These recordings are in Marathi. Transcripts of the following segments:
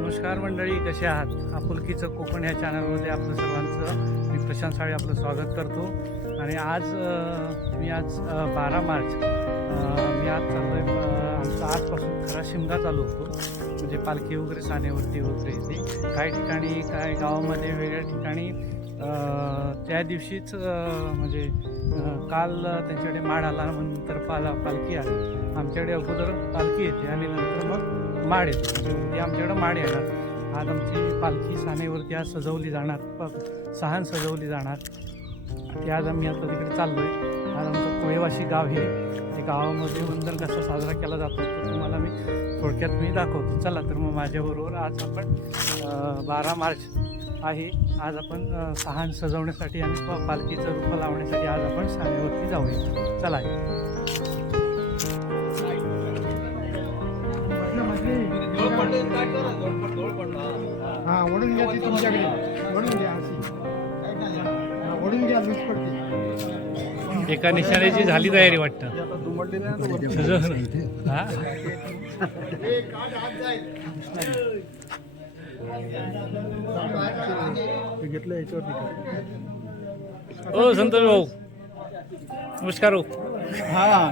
नमस्कार मंडळी कसे आहात? आपुलकीचं कोकण ह्या चॅनलमध्ये आपलं सर्वांचं मी प्रशांत साळे आपलं स्वागत करतो. आणि आज मी आज बारा मार्च मी आज चाललो आहे आमचा आजपासून खरा शिमगा चालू होतो. म्हणजे पालखी वगैरे सानेवरती वगैरे येते. काही ठिकाणी काय गावामध्ये वेगळ्या ठिकाणी त्या दिवशीच म्हणजे काल त्यांच्याकडे माड आला नंतर पाला पालखी आली. आमच्याकडे अगोदर पालखी येते आणि नंतर मग माड येतो. म्हणजे आमच्याकडं माड येणार. आज आमची पालखी सानेवरती आज सजवली जाणार. प- सहान सजवली जाणार. ते आज आम्ही आता तिकडे चाललो आहे आज आमचं कोळेवाशी गाव हे. ते गावामध्ये वंदन कसा साजरा केला जातो तो तुम्हाला मी थोडक्यात मी दाखवतो. चला तर मग माझ्याबरोबर आज आपण बारा मार्च आहे. आज आपण सहान सजवण्यासाठी आणि प- पालखीचं रूप लावण्यासाठी आज आपण सानेवरती जाऊया. चला. हा ओढून घ्या ती तुमच्याकडे. ओढून घ्या अशी. ओढून घ्या लूज पडते. एका निशाण्याची झाली तयारी वाटतं. हा? घेतलं ओ संतोष भाऊ. नमस्कार हो. हा.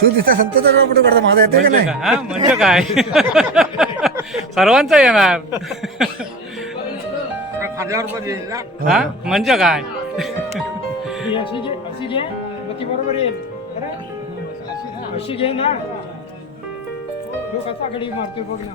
तू तिथं संतोषराव कुठे करता माझा येते का म्हणजे नाही? काय? हा, म्हणजे काय? सर्वांचा येणार. हजार रुपये देईल ना हा? म्हणजे काय? अशी घे अशी घे मग ती बरोबर येईल बरं? अशी घे ना तो कसा घडी मारतोय बघ ना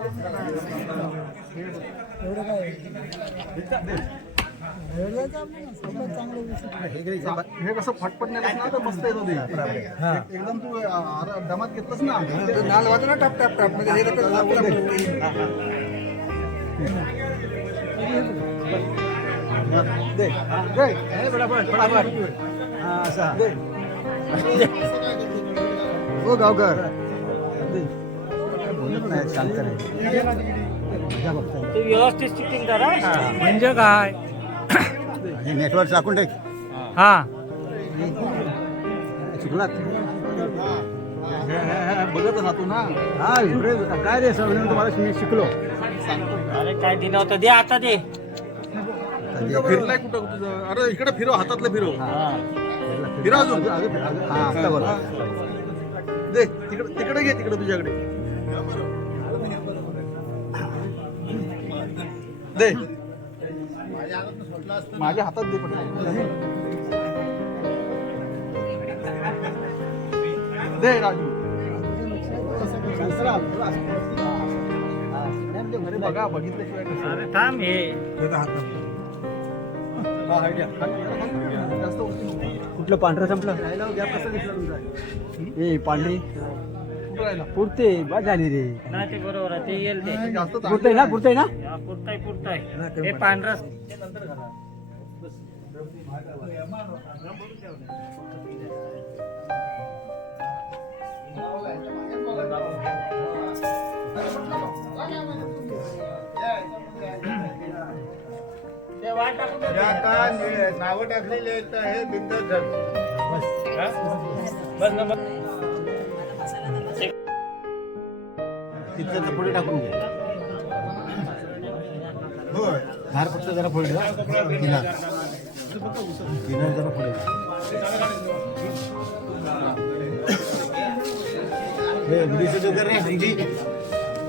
बाकी असं आलं. असं घे, असं घे. हे कसं फटफट नाही ना तर मस्त येतो ते एकदम तू अरे दमात घेतलंस ना नाल वाजव ना टप टप टप म्हणजे हे तर आपलं- दे दे हे फटाफट फटाफट हा असा दे हो गावकर दे. बोलत नाही शांत रे मजा बघताय. व्यवस्थित चिटिंग करा म्हणजे काय? हे नेटवर्क टाकून टाक हा. शिकलात बघत राहतो ना हा? इकडे काय रे सर तुम्हाला मी शिकलो. अरे काय दिलं होतं? दे आता दे. फिरलाय कुठं तुझं अरे इकडे फिरव हातातलं फिरव फिरव अजून. हा आता दे तिकडे तिकडे घे तिकडे तुझ्याकडे. दे. माझ्या हातात दे पण दे राजू. बघा बघितल्याशिवाय कसं? अरे थांब. हे हा, हा, घ्या. जास्त वरती नको. कुठलं पांढरं संपलं? राहिला गॅप कसा दिसला तुमचा? ए पांढरी. पुरते बा झाली रे. ना ते बरोबर आहे ते येईल ते. जास्त पुरतय ना पुरतय ना? हा, पुरताय पुरताय. हे पांढरा नावं टाकलेली आहेत हे बस. ना बस. तिथं पुढे टाकून घे. धार फक्त जरा पुढे. किनार किनार जरा पुढे हे.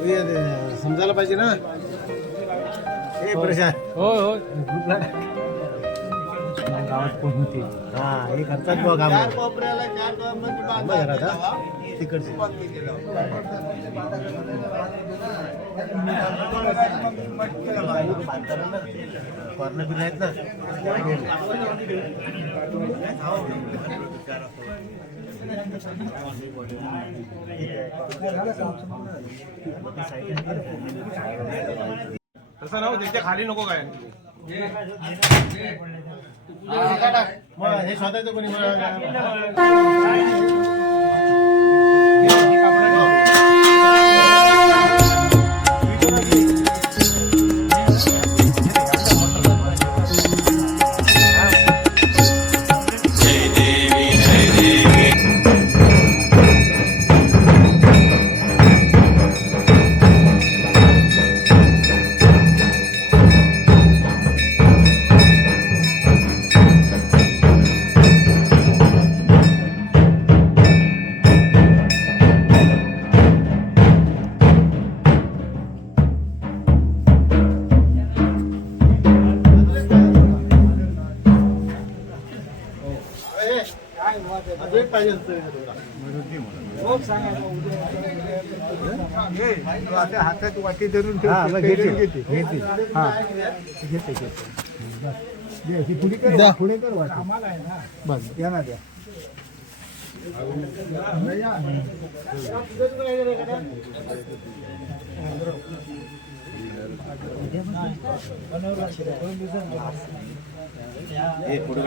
हे, हे, समजायला पाहिजे ना? हे प्रशांत. होय होय गावात कोण होते? हा हे करतात बघ घरात तिकडचे. कॉर्नर बिल आहेत ना तसं नाव त्याच्याखाली नको काय. हे स्वतःचं कोणी पुढे कर वाटी. बस या ना द्या. हे पुढे